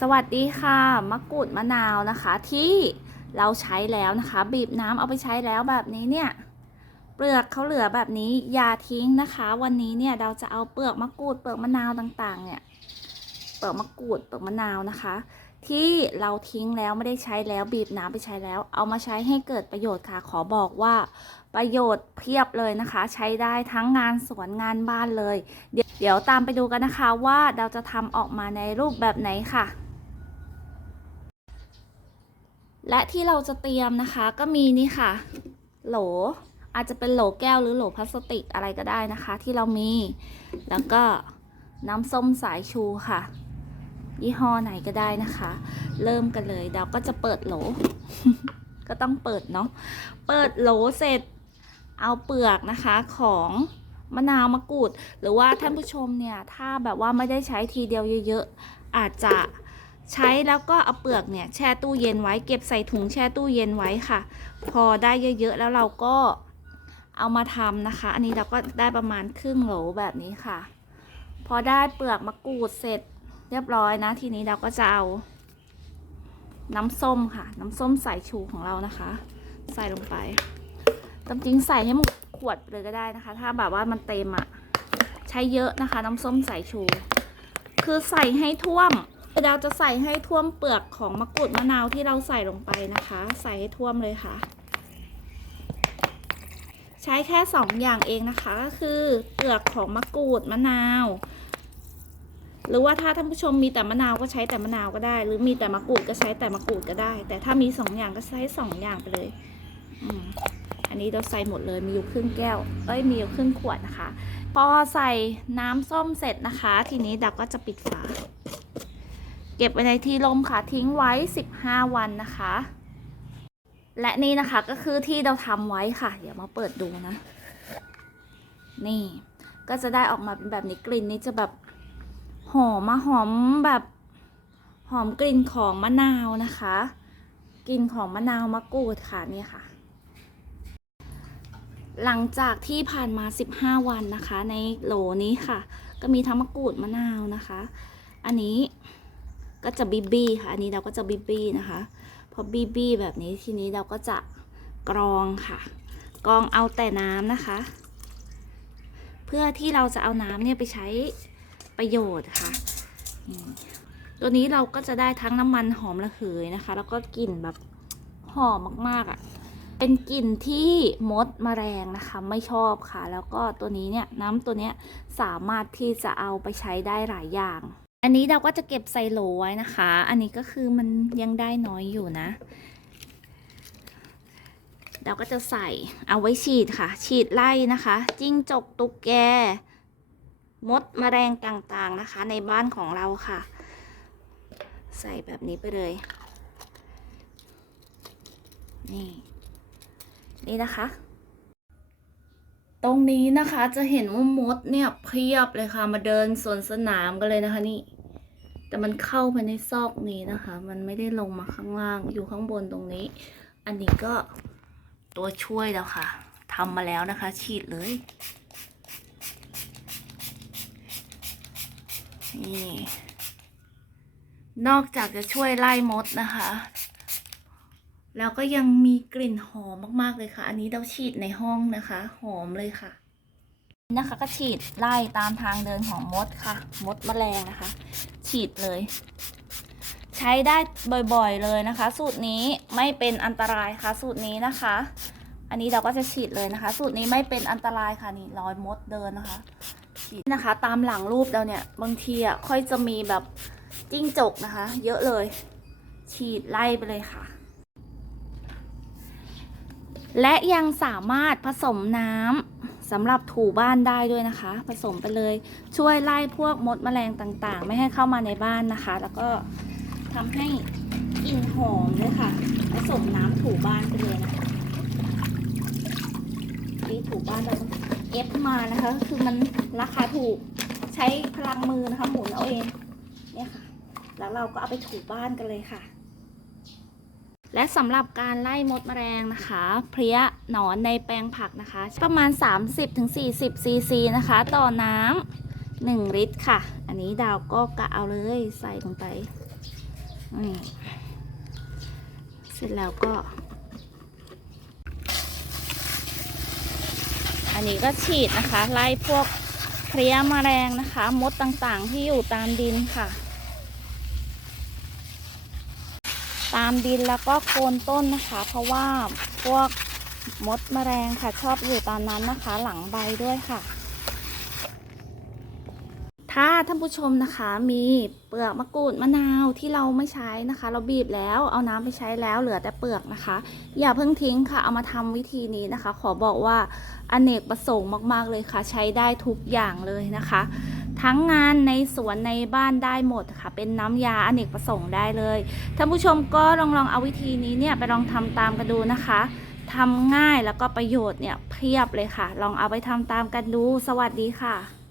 สวัสดีค่ะมะกรูดมะนาวนะคะที่เราใช้แล้วนะคะ บีบน้ำเอาไปใช้แล้วแบบนี้เนี่ย เปลือกเขาเหลือแบบนี้อย่าทิ้งนะคะ วันนี้เนี่ยเราจะเอาเปลือกมะกรูดเปลือกมะนาวต่างๆ เนี่ยเปลือกมะกรูดเปลือกมะนาวนะคะ ที่เราทิ้งแล้วไม่ได้ใช้แล้วบีบน้ำไปใช้แล้ว เอามาใช้ให้เกิดประโยชน์ค่ะ ขอบอกว่าประโยชน์เพียบเลยนะคะ ใช้ได้ทั้งงานสวนงานบ้านเลย ดี๋ยวเดี๋ยวตามไปดูกันนะคะว่าเราจะทำออกมาในรูปแบบไหนค่ะ และที่เราจะเตรียมนะคะก็มีนี่ค่ะ โหลอาจจะเป็นโหลแก้วหรือโหลพลาสติกอะไรก็ได้นะคะ ที่เรามี แล้วก็น้ำส้มสายชูค่ะ ยี่ห้อไหนก็ได้นะคะ เริ่มกันเลยเราก็จะเปิดโหล ก็ต้องเปิดเนาะเปิดโหลเสร็จเอาเปลือกนะคะของ มะนาวมะกรูด หรือว่าท่านผู้ชมเนี่ยถ้าแบบว่าไม่ได้ใช้ทีเดียวเยอะๆ อาจจะใช้แล้วก็เอาเปลือกเนี่ยแช่ตู้เย็นไว้เก็บใส่ถุงแช่ตู้เย็นไว้ค่ะ พอได้เยอะๆ แล้วเราก็เอามาทำนะคะ อันนี้เราก็ได้ประมาณครึ่งโหลแบบนี้ค่ะ พอได้เปลือกมะกรูดเสร็จเรียบร้อยนะ ทีนี้เราก็จะเอาน้ำส้มค่ะ น้ำส้มสายชูของเรานะคะ ใส่ลงไปตามจริงใส่ให้หมด วดเลยก็ได้นะคะ ถ้าแบบว่ามันเต็มอะใช้เยอะนะคะ น้ำส้มสายชู คือใส่ให้ท่วมเราจะใส่ให้ท่วมเปลือกของมะกรูดมะนาวที่เราใส่ลงไปนะคะ ใส่ให้ท่วมเลยค่ะ ใช้แค่สองอย่างเองนะคะก็คือเปลือกของมะกรูดมะนาว หรือว่าถ้าท่านผู้ชมมีแต่มะนาวก็ใช้แต่มะนาวก็ได้ หรือมีแต่มะกรูดก็ใช้แต่มะกรูดก็ได้ แต่ถ้ามีสองอย่างก็ใช้สองอย่างไปเลยอม อันนี้เราใส่หมดเลยมีอยู่ครึ่งแก้ว เอ้ยมีอยู่ครึ่งขวดนะคะ พอใส่น้ำส้มเสร็จนะคะ ทีนี้เราก็จะปิดฝา เก็บไว้ในที่ร่มค่ะทิ้งไว้ 15 วันนะคะ และนี่นะคะก็คือที่เราทำไว้ค่ะ เดี๋ยวมาเปิดดูนะ นี่ก็จะได้ออกมาเป็นแบบนี้กลิ่นนี้จะแบบหอมมาหอมแบบหอมกลิ่นของมะนาวนะคะ กลิ่นของมะนาวมะกรูดค่ะนี่ค่ะ หลังจากที่ผ่านมา 15 วันนะคะ ในโหลนี้ค่ะ ก็มีทั้งมะกรูดมะนาวนะคะ อันนี้ก็จะบีบีค่ะ อันนี้เราก็จะบีบีนะคะพอบีบีแบบนี้ทีนี้เราก็จะกรองค่ะ กรองเอาแต่น้ำนะคะ เพื่อที่เราจะเอาน้ำเนี่ยไปใช้ประโยชน์ค่ะ ตัวนี้เราก็จะได้ทั้งน้ำมันหอมระเหยนะคะ แล้วก็กลิ่นแบบหอมมากๆอะ่ะ เป็นกลิ่นที่มดแมลงนะคะไม่ชอบค่ะ แล้วก็ตัวนี้เนี่ยน้ำตัวเนี้ยสามารถที่จะเอาไปใช้ได้หลายอย่าง อันนี้เราก็จะเก็บใส่โหลไว้นะคะ อันนี้ก็คือมันยังได้น้อยอยู่นะ เราก็จะใส่เอาไว้ฉีดค่ะ ฉีดไล่นะคะ จิ้งจกตุ๊กแก มดแมลงต่างๆนะคะ ในบ้านของเราค่ะ ใส่แบบนี้ไปเลย นี่ นี่นะคะ ตรงนี้นะคะจะเห็นว่ามดเนี่ยเพียบเลยค่ะ มาเดินสวนสนามกันเลยนะคะนี่ แต่มันเข้าไปในซอกนี้นะคะ มันไม่ได้ลงมาข้างล่างอยู่ข้างบนตรงนี้ อันนี้ก็ตัวช่วยแล้วค่ะทำมาแล้วนะคะ ฉีดเลยนี่นอกจากจะช่วยไล่มดนะคะ แล้วก็ยังมีกลิ่นหอมมากๆเลยค่ะ อันนี้เราฉีดในห้องนะคะ หอมเลยค่ะนี่นะคะก็ฉีดไล่ตามทางเดินของมดค่ะ มดแมลงนะคะ ฉีดเลย ใช้ได้บ่อยๆเลยนะคะ สูตรนี้ไม่เป็นอันตรายค่ะ สูตรนี้นะคะ อันนี้เราก็จะฉีดเลยนะคะ สูตรนี้ไม่เป็นอันตรายค่ะนี่รอยมดเดินนะคะ ฉีดนะคะ ตามหลังรูปเราเนี่ยบางทีอะค่อยจะมีแบบจิ้งจกนะคะ เยอะเลย ฉีดไล่ไปเลยค่ะ และยังสามารถผสมน้ำสำหรับถูบ้านได้ด้วยนะคะ ผสมไปเลยช่วยไล่พวกมดแมลงต่างๆ ไม่ให้เข้ามาในบ้านนะคะ แล้วก็ทำให้กลิ่นหอมด้วยค่ะ ผสมน้ำถูบ้านไปเลยนะคะนี่ถูบ้านเราเอฟมานะคะ คือมันราคาถูกใช้พลังมือนะคะหมุนเอาเองเนี่ยค่ะ แล้วเราก็เอาไปถูบ้านกันเลยค่ะ และสำหรับการไล่มดแมลงนะคะ เพลี้ยหนอนในแปลงผักนะคะ ประมาณ 30-40ซีซีนะคะ ต่อน้ำ1ลิตรค่ะ อันนี้ดาวก็กะเอาเลยใส่ลงไปเสร็จแล้วก็ อันนี้ก็ฉีดนะคะ ไล่พวกเพลี้ยแมลงนะคะ มดต่างๆที่อยู่ตามดินค่ะ ตามดินแล้วก็โคนต้นนะคะ เพราะว่าพวกมดแมลงค่ะชอบอยู่ตอนนั้นนะคะ หลังใบด้วยค่ะ ถ้าท่านผู้ชมนะคะมีเปลือกมะกรูดมะนาวที่เราไม่ใช้นะคะ เราบีบแล้วเอาน้ำไปใช้แล้วเหลือแต่เปลือกนะคะ อย่าเพิ่งทิ้งค่ะ เอามาทำวิธีนี้นะคะ ขอบอกว่าอเนกประสงค์มาก ๆเลยค่ะ ใช้ได้ทุกอย่างเลยนะคะ ทั้งงานในสวนในบ้านได้หมดค่ะ เป็นน้ำยาอเนกประสงค์ได้เลยท่านผู้ชมก็ลองลองเอาวิธีนี้เนี่ยไปลองทำตามกันดูนะคะทำง่ายแล้วก็ประโยชน์เนี่ยเพียบเลยค่ะ ลองเอาไปทำตามกันดู สวัสดีค่ะ